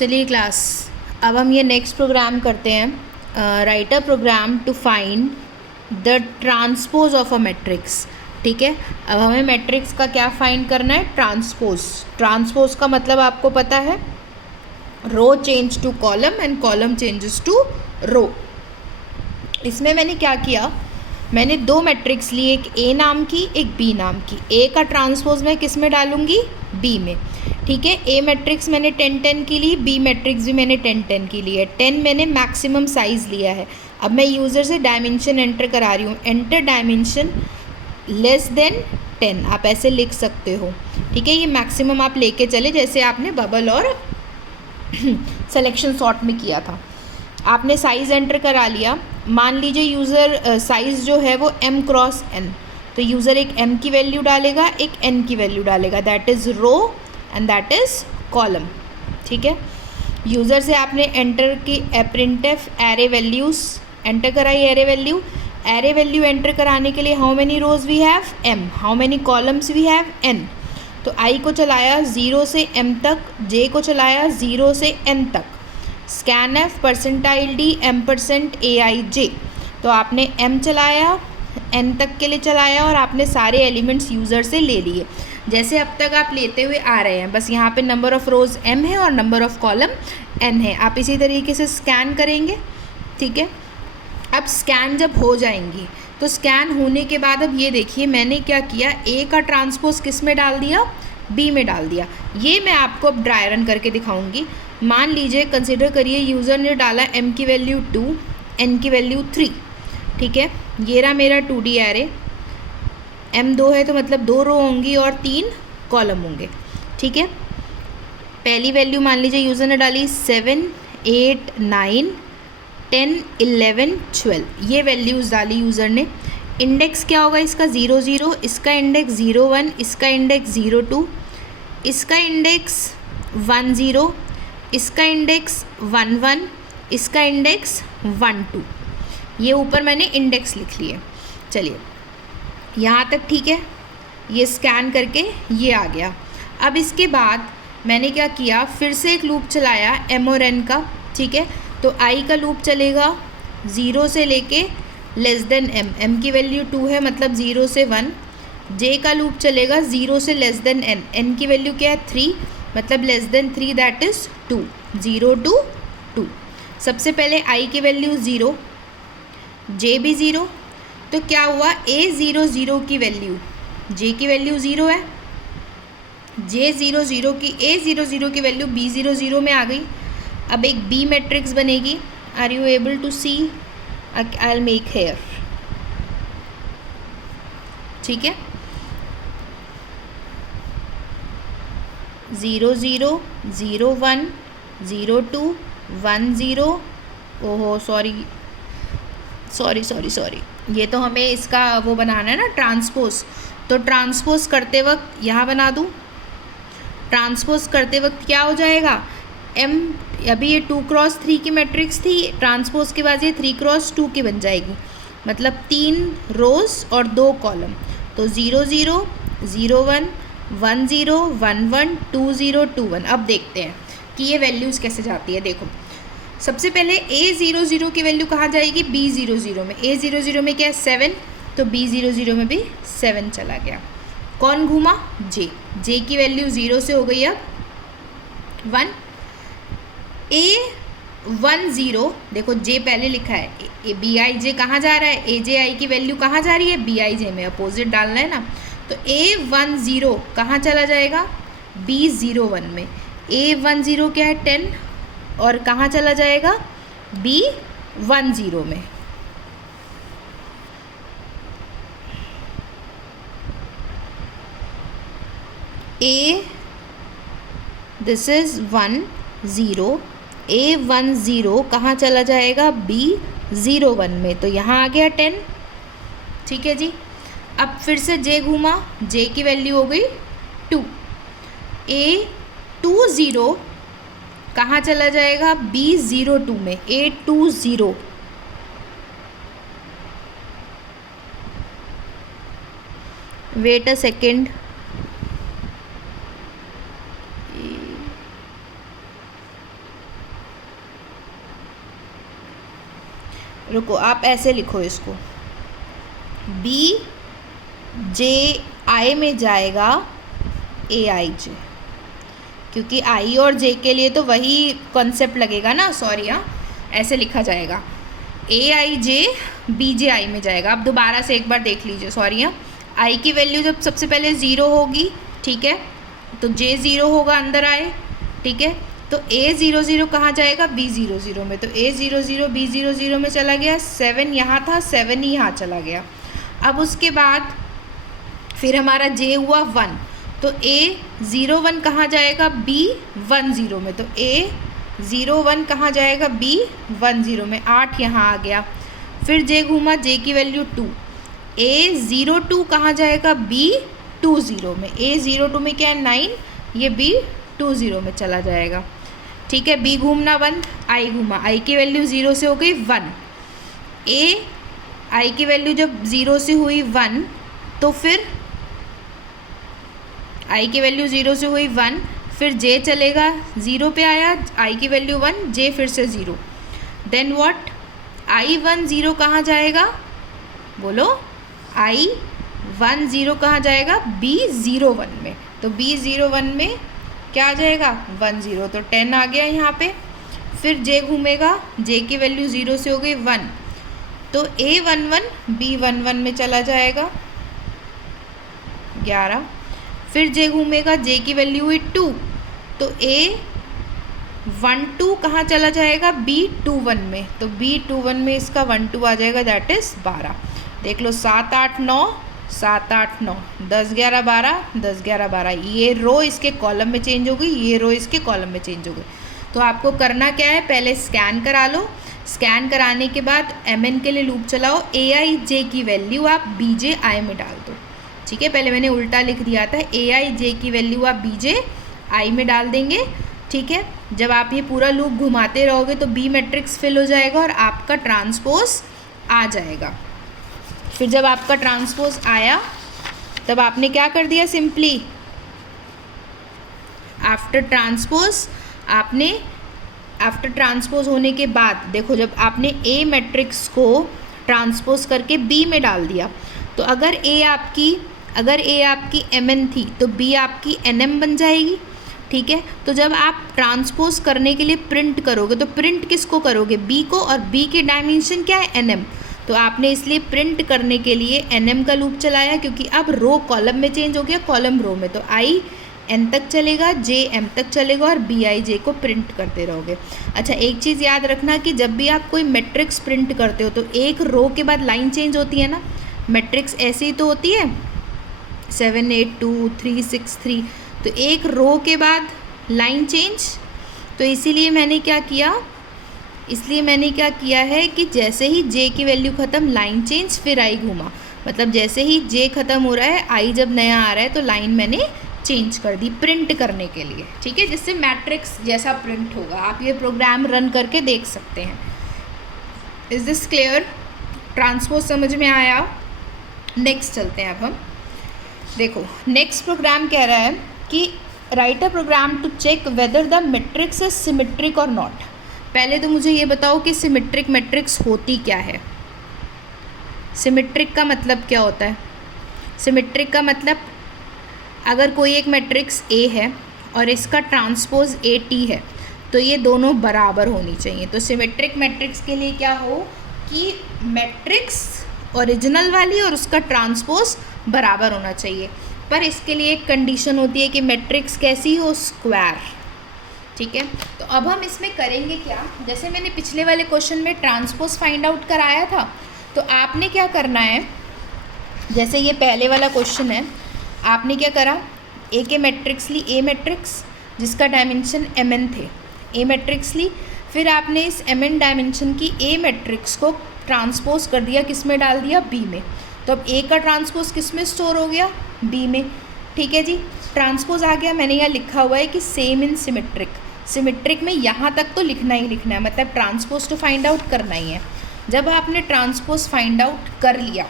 चलिए क्लास, अब हम ये नेक्स्ट प्रोग्राम करते हैं। Write a program to find the transpose of a matrix. ठीक है, अब हमें मैट्रिक्स का क्या फाइंड करना है? ट्रांसपोज। ट्रांसपोज का मतलब आपको पता है, row change to column and column changes to row. इसमें मैंने क्या किया, मैंने दो मैट्रिक्स ली, एक ए नाम की एक बी नाम की। ए का ट्रांसपोज मैं किस में डालूंगी? बी में। ठीक है, ए मैट्रिक्स मैंने 10-10 की ली, बी मैट्रिक्स भी मैंने 10-10 की ली है। 10 मैंने मैक्सिमम साइज़ लिया है। अब मैं यूज़र से डायमेंशन एंटर करा रही हूँ, एंटर डायमेंशन लेस देन 10, आप ऐसे लिख सकते हो। ठीक है, ये मैक्सिमम आप लेके चले, जैसे आपने बबल और सिलेक्शन सॉर्ट में किया था। आपने साइज़ एंटर करा लिया। मान लीजिए यूज़र साइज़ जो है वो m क्रॉस n, तो यूज़र एक m की वैल्यू डालेगा, एक n की वैल्यू डालेगा, that is row and that is column. ठीक है, यूज़र से आपने एंटर की printf एरे वैल्यूज़ एंटर कराई। एरे वैल्यू एंटर कराने के लिए how many rows we have? m, how many columns we have? n। तो i को चलाया 0 से m तक, j को चलाया 0 से n तक, स्कैनf परसेंटाइल d %aij। तो आपने m चलाया, n तक के लिए चलाया और आपने सारे एलिमेंट्स यूज़र से ले लिए, जैसे अब तक आप लेते हुए आ रहे हैं। बस यहाँ पे नंबर ऑफ़ रोज़ m है और नंबर ऑफ़ कॉलम n है। आप इसी तरीके से स्कैन करेंगे। ठीक है, अब स्कैन जब हो जाएंगी तो स्कैन होने के बाद अब ये देखिए मैंने क्या किया, ए का ट्रांसपोज किस में डाल दिया? बी में डाल दिया। ये मैं आपको अब ड्राई रन करके दिखाऊंगी। मान लीजिए, कंसिडर करिए यूज़र ने डाला m की वैल्यू 2, n की वैल्यू 3। ठीक है, ये रहा मेरा 2D एरे। m 2 है तो मतलब 2 रो होंगी और 3 कॉलम होंगे। ठीक है, पहली वैल्यू मान लीजिए यूज़र ने डाली 7, 8, 9, 10, 11, 12, ये वैल्यूज़ डाली यूज़र ने। इंडेक्स क्या होगा इसका? 0 0, इसका इंडेक्स 0 1, इसका इंडेक्स 0 2, इसका इंडेक्स 1 0, इसका इंडेक्स 1 1, इसका इंडेक्स 1 2। ये ऊपर मैंने इंडेक्स लिख लिए। चलिए यहाँ तक ठीक है, ये स्कैन करके ये आ गया। अब इसके बाद मैंने क्या किया, फिर से एक लूप चलाया m और n का। ठीक है, तो i का लूप चलेगा 0 से लेके लेस देन m की वैल्यू 2 है मतलब 0 से 1। j का लूप चलेगा 0 से लेस देन n की वैल्यू क्या है? 3, मतलब less than 3 that is 2, 0 to 2। सबसे पहले i की वैल्यू 0, j भी 0, तो क्या हुआ, a 0 0 की वैल्यू, j की वैल्यू 0 है, j 0 0 की a 0 0 की वैल्यू b 0 0 में आ गई। अब एक बी मैट्रिक्स बनेगी। Are you able to see? I will make here. ठीक है, 0 0 0 1 0 2 1 0। ओहो सॉरी, ये तो हमें इसका वो बनाना है ना, ट्रांसपोज। तो ट्रांसपोज करते वक्त यहाँ बना दूँ। ट्रांसपोज करते वक्त क्या हो जाएगा, m, अभी ये 2 क्रॉस 3 की मैट्रिक्स थी, ट्रांसपोज के बाद ये 3 क्रॉस 2 की बन जाएगी, मतलब 3 रोज़ और 2 कॉलम। तो 0 0 0 1 1 0 1 1 2 0 2 1। अब देखते हैं कि ये वैल्यूज़ कैसे जाती है। देखो, सबसे पहले a 0 0 की वैल्यू कहाँ जाएगी? b 0 0 में। a 0 0 में क्या है? 7, तो b 0 0 में भी 7 चला गया। कौन घूमा? j की वैल्यू 0 से हो गई अब 1। a 1 0, देखो j पहले लिखा है, बी आई जे कहाँ जा रहा है? ए जे आई की वैल्यू कहाँ जा रही है? बी आई जे में, अपोजिट डालना है ना। तो a 1 0 कहाँ चला जाएगा? b 0 1 में। a 1 0 क्या है? 10, और कहाँ चला जाएगा? b 1 0 में। a, दिस इज 1 0, a 1 0 कहाँ चला जाएगा? b 0 1 में, तो यहाँ आ गया 10। ठीक है जी, अब फिर से j घूमा, j की वैल्यू हो गई 2। a 2 0 कहाँ चला जाएगा? b 0 2 में, a 2 0। वेट अ सेकेंड, रुको, आप ऐसे लिखो इसको, बी जे आई में जाएगा ए आई जे, क्योंकि आई और जे के लिए तो वही कॉन्सेप्ट लगेगा ना, सॉरी हाँ, ऐसे लिखा जाएगा, ए आई जे बी जे आई में जाएगा। अब दोबारा से एक बार देख लीजिए, सॉरी हाँ, आई की वैल्यू जब सबसे पहले 0 होगी, ठीक है, तो जे 0 होगा अंदर आए, ठीक है, तो ए 0 0 कहाँ जाएगा, बी 0 0 में, तो ए 0 0 बी 0 0 में चला गया, 7 यहाँ था, 7 ही यहाँ चला गया। अब उसके बाद फिर हमारा जे हुआ 1, तो ए 0 1 कहाँ जाएगा, बी 1 0 में, तो ए 0 1 कहाँ जाएगा, बी 1 0 में, 8 यहाँ आ गया। फिर जे घूमा, जे की वैल्यू 2, ए 0 2 कहाँ जाएगा, बी 2 0 में, ए 0 2 में क्या है 9, ये बी 2 0 में चला जाएगा, ठीक है। बी घूमना बंद, आई घूमा, आई की वैल्यू 0 से हो गई 1, ए आई की वैल्यू जब 0 से हुई 1, तो फिर आई की वैल्यू 0 से हुई 1, फिर जे चलेगा 0 पे आया, आई की वैल्यू 1, जे फिर से 0, देन व्हाट, आई 1 0 कहाँ जाएगा, बोलो, आई 1 0 कहाँ जाएगा, बी 0 1 में, तो बी 0 1 में क्या आ जाएगा 1 0, तो 10 आ गया यहाँ पे। फिर जे घूमेगा, जे की वैल्यू 0 से हो गई 1, तो ए 1 1 बी 1 1 में चला जाएगा 11। फिर जे घूमेगा, जे की वैल्यू हुई 2, तो ए 1 2 कहाँ चला जाएगा, बी 2 1 में, तो बी 2 1 में इसका 1 2 आ जाएगा, दैट इज़ 12। देख लो 7 8 9 7 8 9 10 11 12 10 11 12, ये रो इसके कॉलम में चेंज हो गई, ये रो इसके कॉलम में चेंज हो गई। तो आपको करना क्या है, पहले स्कैन करा लो, स्कैन कराने के बाद mn के लिए लूप चलाओ, ए आई जे की वैल्यू आप बी जे आई में डाल दो, ठीक है। पहले मैंने उल्टा लिख दिया था, ए आई जे की वैल्यू आप बी जे आई में डाल देंगे, ठीक है। जब आप ये पूरा लूप घुमाते रहोगे तो बी मैट्रिक्स फिल हो जाएगा और आपका ट्रांसपोज आ जाएगा। फिर जब आपका ट्रांसपोज आया तब आपने क्या कर दिया, सिंपली आफ्टर ट्रांसपोज होने के बाद देखो, जब आपने ए मैट्रिक्स को ट्रांसपोज करके बी में डाल दिया, तो अगर ए आपकी mn थी तो बी आपकी nm बन जाएगी, ठीक है। तो जब आप ट्रांसपोज करने के लिए प्रिंट करोगे तो प्रिंट किसको करोगे, बी को, और बी की डायमेंशन क्या है nm, तो आपने इसलिए प्रिंट करने के लिए nm का लूप चलाया, क्योंकि अब रो कॉलम में चेंज हो गया, कॉलम रो में, तो आई n तक चलेगा, जे m तक चलेगा और बी आई जे को प्रिंट करते रहोगे। अच्छा, एक चीज़ याद रखना कि जब भी आप कोई मैट्रिक्स प्रिंट करते हो तो एक रो के बाद लाइन चेंज होती है ना, मैट्रिक्स ऐसे ही तो होती है 7 8 2 3 6 3, तो एक रो के बाद लाइन चेंज, तो इसीलिए मैंने क्या किया है कि जैसे ही जे की वैल्यू ख़त्म, लाइन चेंज, फिर आई घूमा, मतलब जैसे ही जे ख़त्म हो रहा है, आई जब नया आ रहा है तो लाइन मैंने चेंज कर दी प्रिंट करने के लिए, ठीक है, जिससे मैट्रिक्स जैसा प्रिंट होगा। आप ये प्रोग्राम रन करके देख सकते हैं। Is this clear? ट्रांसपोज समझ में आया? नेक्स्ट चलते हैं अब हम। देखो नेक्स्ट प्रोग्राम कह रहा है कि write a program to check whether the matrix is symmetric और नॉट। पहले तो मुझे ये बताओ कि सिमेट्रिक मैट्रिक्स होती क्या है। सिमेट्रिक का मतलब क्या होता है? सिमेट्रिक का मतलब अगर कोई एक मैट्रिक्स ए है और इसका ट्रांसपोज ए टी है तो ये दोनों बराबर होनी चाहिए। तो सिमेट्रिक मैट्रिक्स के लिए क्या हो कि मैट्रिक्स ओरिजिनल वाली और उसका ट्रांसपोज बराबर होना चाहिए, पर इसके लिए एक कंडीशन होती है कि मैट्रिक्स कैसी हो, स्क्वायर, ठीक है। तो अब हम इसमें करेंगे क्या, जैसे मैंने पिछले वाले क्वेश्चन में ट्रांसपोज फाइंड आउट कराया था, तो आपने क्या करना है, जैसे ये पहले वाला क्वेश्चन है, आपने क्या करा, ए के मैट्रिक्स ली, ए मैट्रिक्स जिसका डायमेंशन mn थे, ए मैट्रिक्स ली, फिर आपने इस mn डायमेंशन की ए मैट्रिक्स को ट्रांसपोज कर दिया, किस में डाल दिया, बी में। तो अब ए का ट्रांसपोज किस में स्टोर हो गया, बी में, ठीक है जी। ट्रांसपोज आ गया, मैंने यहाँ लिखा हुआ है कि सेम इन सिमेट्रिक, सिमेट्रिक में यहाँ तक तो लिखना ही लिखना है, मतलब ट्रांसपोज तो फाइंड आउट करना ही है। जब आपने ट्रांसपोज फाइंड आउट कर लिया,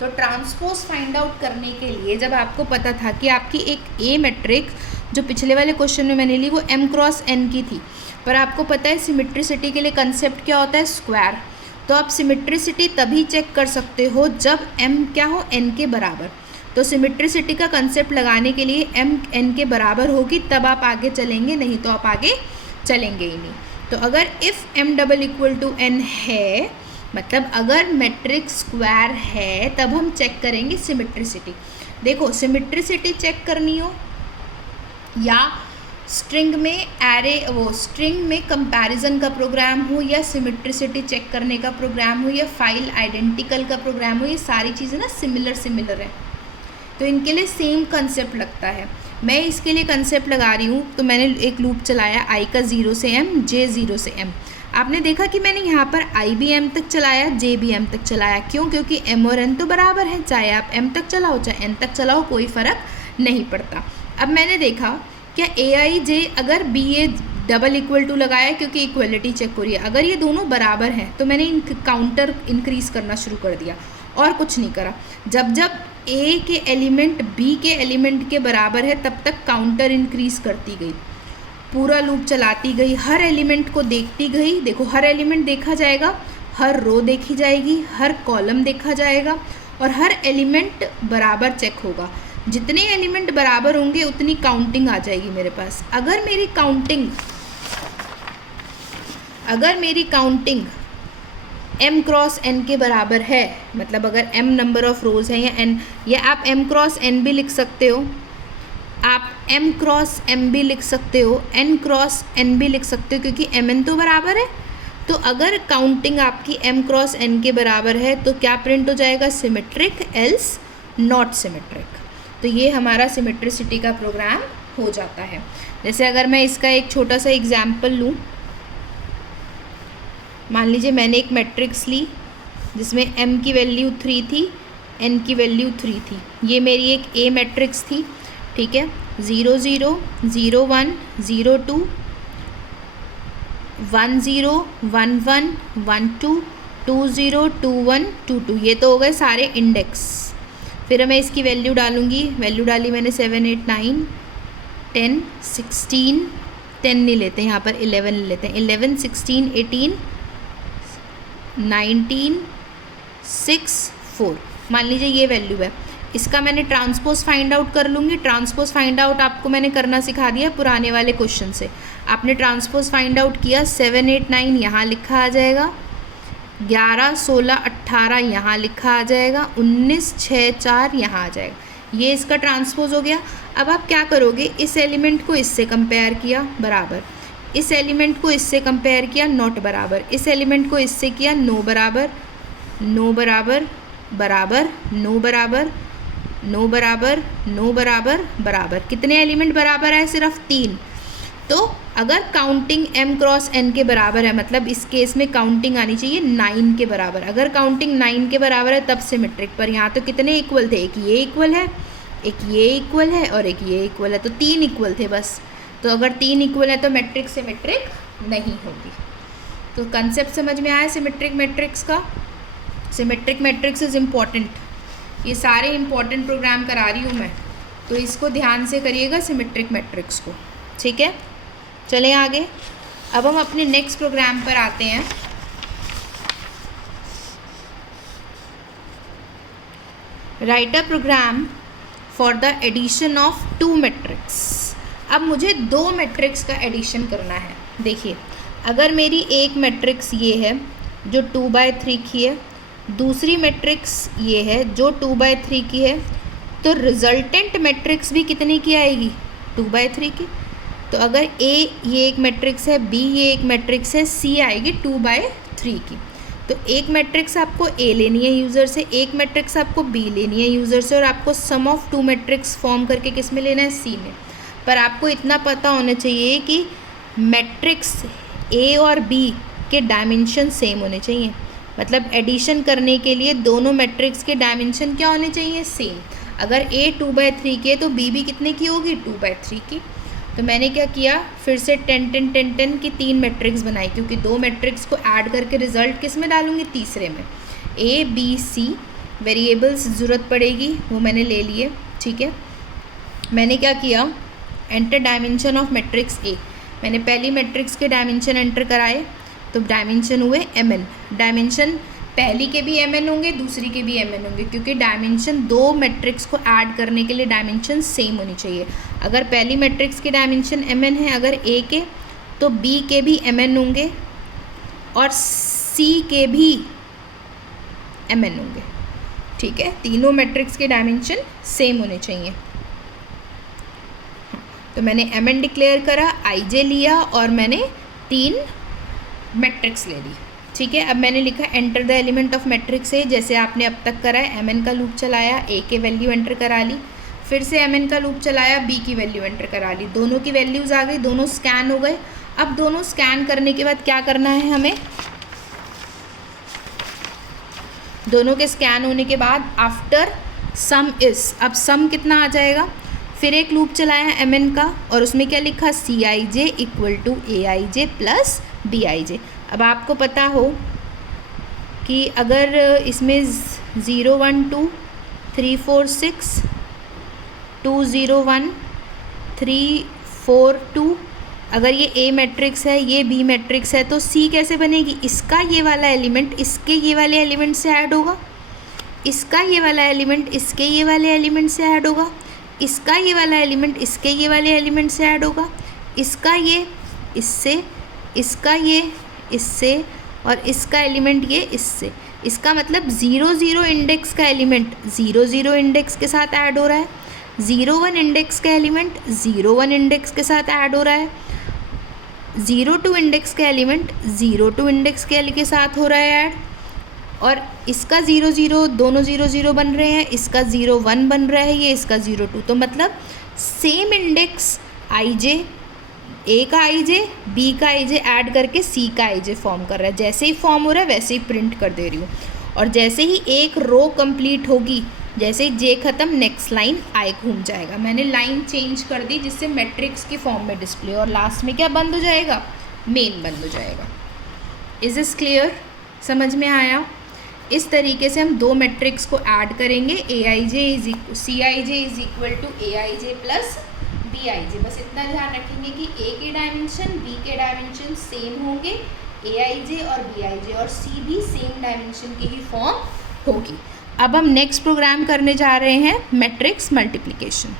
तो ट्रांसपोज फाइंड आउट करने के लिए जब आपको पता था कि आपकी एक ए मैट्रिक्स जो पिछले वाले क्वेश्चन में मैंने ली वो m क्रॉस n की थी, पर आपको पता है सिमेट्रिसिटी के लिए कंसेप्ट क्या होता है, स्क्वायर। तो आप सिमेट्रिसिटी तभी चेक कर सकते हो जब m क्या हो, n के बराबर। तो सिमेट्रिसिटी का कंसेप्ट लगाने के लिए m n के बराबर होगी तब आप आगे चलेंगे, नहीं तो आप आगे चलेंगे ही नहीं। तो अगर if m double equal to n है, मतलब अगर मैट्रिक्स स्क्वायर है, तब हम चेक करेंगे सिमेट्रिसिटी। देखो सिमेट्रिसिटी चेक करनी हो या स्ट्रिंग में स्ट्रिंग में कंपैरिजन का प्रोग्राम हो या सिमेट्रिसिटी चेक करने का प्रोग्राम हो या फाइल आइडेंटिकल का प्रोग्राम हो, ये सारी चीज़ें ना सिमिलर है, तो इनके लिए सेम कंसेप्ट लगता है। मैं इसके लिए कंसेप्ट लगा रही हूँ, तो मैंने एक लूप चलाया i का 0 से m, j 0 से m। आपने देखा कि मैंने यहाँ पर i भी m तक चलाया, j भी m तक चलाया। क्यों? क्योंकि m और n तो बराबर हैं, चाहे आप m तक चलाओ चाहे n तक चलाओ, कोई फ़र्क नहीं पड़ता। अब मैंने देखा क्या ai j अगर ba डबल इक्वल टू लगाया, क्योंकि इक्वलिटी चेक हो रही है, अगर ये दोनों बराबर हैं तो मैंने काउंटर इंक्रीज़ करना शुरू कर दिया और कुछ नहीं करा। जब जब a के एलिमेंट b के एलिमेंट के बराबर है तब तक काउंटर इंक्रीज़ करती गई, पूरा लूप चलाती गई, हर एलिमेंट को देखती गई। देखो हर एलिमेंट देखा जाएगा, हर रो देखी जाएगी, हर कॉलम देखा जाएगा और हर एलिमेंट बराबर चेक होगा। जितने एलिमेंट बराबर होंगे उतनी काउंटिंग आ जाएगी मेरे पास। अगर मेरी काउंटिंग m क्रॉस n के बराबर है, मतलब अगर m नंबर ऑफ रोज़ है या n, या आप m क्रॉस n भी लिख सकते हो, आप m क्रॉस m भी लिख सकते हो, n क्रॉस n भी लिख सकते हो, क्योंकि mn तो बराबर है। तो अगर काउंटिंग आपकी m क्रॉस n के बराबर है तो क्या प्रिंट हो जाएगा? Symmetric, else not symmetric. तो ये हमारा सिमेट्रिसिटी का प्रोग्राम हो जाता है। जैसे अगर मैं इसका एक छोटा सा एग्जाम्पल लूँ, मान लीजिए मैंने एक मैट्रिक्स ली जिसमें m की वैल्यू 3 थी, n की वैल्यू 3 थी। ये मेरी एक A मैट्रिक्स थी, ठीक है। 0 0 0 1 0 2 1 0 1 1 1 2 2 0 2 1 2 2, ये तो हो गए सारे इंडेक्स। फिर मैं इसकी वैल्यू डालूँगी, वैल्यू डाली मैंने 7 8 9 10 16, 10 नहीं लेते यहाँ पर, 11 लेते हैं। 11 16 18 19 6 4, मान लीजिए ये वैल्यू है। इसका मैंने ट्रांसपोज फाइंड आउट कर लूँगी। ट्रांसपोज फाइंड आउट आपको मैंने करना सिखा दिया पुराने वाले क्वेश्चन से। आपने ट्रांसपोज फाइंड आउट किया, 7 8 9 यहाँ लिखा आ जाएगा, 11 16 18 यहाँ लिखा आ जाएगा, 19 6 4 यहाँ आ जाएगा। ये इसका ट्रांसपोज हो गया। अब आप क्या करोगे? इस एलिमेंट को इससे कंपेयर किया, बराबर। इस एलिमेंट को इससे कंपेयर किया, नॉट बराबर। इस एलिमेंट को इससे किया, नो बराबर, नो बराबर, बराबर, नो बराबर, नो बराबर, नो बराबर, बराबर। कितने एलिमेंट बराबर है? सिर्फ 3। तो अगर काउंटिंग m क्रॉस n के बराबर है, मतलब इस केस में काउंटिंग आनी चाहिए 9 के बराबर। अगर काउंटिंग 9 के बराबर है तब सिमेट्रिक। पर यहाँ तो कितने इक्वल थे? एक ये इक्वल है, एक ये इक्वल है और एक ये इक्वल है, तो 3 इक्वल थे बस। तो अगर 3 इक्वल है तो मैट्रिक्स सिमेट्रिक नहीं होगी। तो कंसेप्ट समझ में आया सिमेट्रिक मैट्रिक्स का? Symmetric matrix is important. ये सारे इम्पॉर्टेंट प्रोग्राम करा रही हूँ मैं, तो इसको ध्यान से करिएगा सिमेट्रिक मैट्रिक्स को, ठीक है। चलें आगे। अब हम अपने नेक्स्ट प्रोग्राम पर आते हैं। Write a program for the addition of 2 matrix. अब मुझे 2 मैट्रिक्स का एडिशन करना है। देखिए, अगर मेरी एक मैट्रिक्स ये है जो 2/3 की है, दूसरी मैट्रिक्स ये है जो 2/3 की है, तो रिजल्टेंट मैट्रिक्स भी कितने की आएगी? 2/3 की। तो अगर A ये एक मैट्रिक्स है, B ये एक मैट्रिक्स है, C आएगी 2/3 की। तो एक मैट्रिक्स आपको A लेनी है यूज़र से, एक मैट्रिक्स आपको B लेनी है यूज़र से, और आपको सम ऑफ 2 मैट्रिक्स फॉर्म करके किस में लेना है? C में। पर आपको इतना पता होना चाहिए कि मैट्रिक्स A और B के डायमेंशन सेम होने चाहिए। मतलब एडिशन करने के लिए दोनों मैट्रिक्स के डायमेंशन क्या होने चाहिए? सेम। अगर A 2/3 की है तो B भी कितने की होगी? 2/3 की। तो मैंने क्या किया, फिर से 10 10 10 10 की 3 मैट्रिक्स बनाई, क्योंकि 2 मैट्रिक्स को ऐड करके रिजल्ट किस में डालूंगी? तीसरे में। A B C वेरिएबल्स ज़रूरत पड़ेगी, वो मैंने ले लिए, ठीक है। मैंने क्या किया, enter dimension of matrix A। मैंने पहली मैट्रिक्स के डायमेंशन एंटर कराए, तो डायमेंशन हुए mn। डायमेंशन पहली के भी mn होंगे, दूसरी के भी mn होंगे, क्योंकि डायमेंशन दो मैट्रिक्स को ऐड करने के लिए डायमेंशन सेम होनी चाहिए। अगर पहली मैट्रिक्स के डायमेंशन mn है अगर A के, तो B के भी mn होंगे और C के भी mn होंगे। ठीक है, तीनों मैट्रिक्स के डायमेंशन सेम होने चाहिए। तो मैंने mn डिक्लेयर करा, ij लिया और मैंने 3 मैट्रिक्स ले ली। ठीक है, अब मैंने लिखा enter the element of matrix A, जैसे आपने अब तक करा है। mn का लूप चलाया, a के वैल्यू एंटर करा ली, फिर से mn का लूप चलाया, b की वैल्यू एंटर करा ली, दोनों की वैल्यूज़ आ गई, दोनों स्कैन हो गए। अब दोनों स्कैन करने के बाद क्या करना है हमें, दोनों के स्कैन होने के बाद आफ्टर सम इज़, अब सम कितना आ जाएगा, फिर एक लूप चलाया mn का और उसमें क्या लिखा, Cij equal to Aij plus Bij। अब आपको पता हो कि अगर इसमें 0 1 2 3 4 6 2 0 1 3 4 2, अगर ये A मैट्रिक्स है, ये B मैट्रिक्स है, तो C कैसे बनेगी, इसका ये वाला एलिमेंट इसके ये वाले एलिमेंट से ऐड होगा, इसका ये वाला एलिमेंट इसके ये वाले एलिमेंट से ऐड होगा, इसका ये वाला एलिमेंट इसके ये वाले एलिमेंट से ऐड होगा, इसका ये इससे, इसका ये इससे और इसका एलिमेंट ये इससे। इसका मतलब 0 0 इंडेक्स का एलिमेंट 0 0 इंडेक्स के साथ ऐड हो रहा है, 0 1 इंडेक्स का एलिमेंट 0 1 इंडेक्स के साथ ऐड हो रहा है, 0 2 इंडेक्स का एलिमेंट 0 2 इंडेक्स के साथ हो रहा है ऐड, और इसका 0 0 दोनों 0 0 बन रहे हैं, इसका 0 1 बन रहा है, ये इसका 0 2। तो मतलब सेम इंडेक्स ij, A का ij B का ij ऐड करके C का ij फॉर्म कर रहा है। जैसे ही फॉर्म हो रहा है वैसे ही प्रिंट कर दे रही हूँ, और जैसे ही एक रो कंप्लीट होगी, जैसे ही j ख़त्म नेक्स्ट लाइन i घूम जाएगा। मैंने लाइन चेंज कर दी जिससे मैट्रिक्स की फॉर्म में डिस्प्ले, और लास्ट में क्या बंद हो जाएगा, मेन बंद हो जाएगा। इज दिस क्लियर, समझ में आया। इस तरीके से हम दो मैट्रिक्स को ऐड करेंगे, Cij is equal to Aij plus Bij। बस इतना ध्यान रखेंगे कि A के डायमेंशन B के डायमेंशन सेम होंगे, Aij और Bij, और C भी सेम डायमेंशन की ही फॉर्म होगी। अब हम नेक्स्ट प्रोग्राम करने जा रहे हैं मैट्रिक्स मल्टीप्लिकेशन।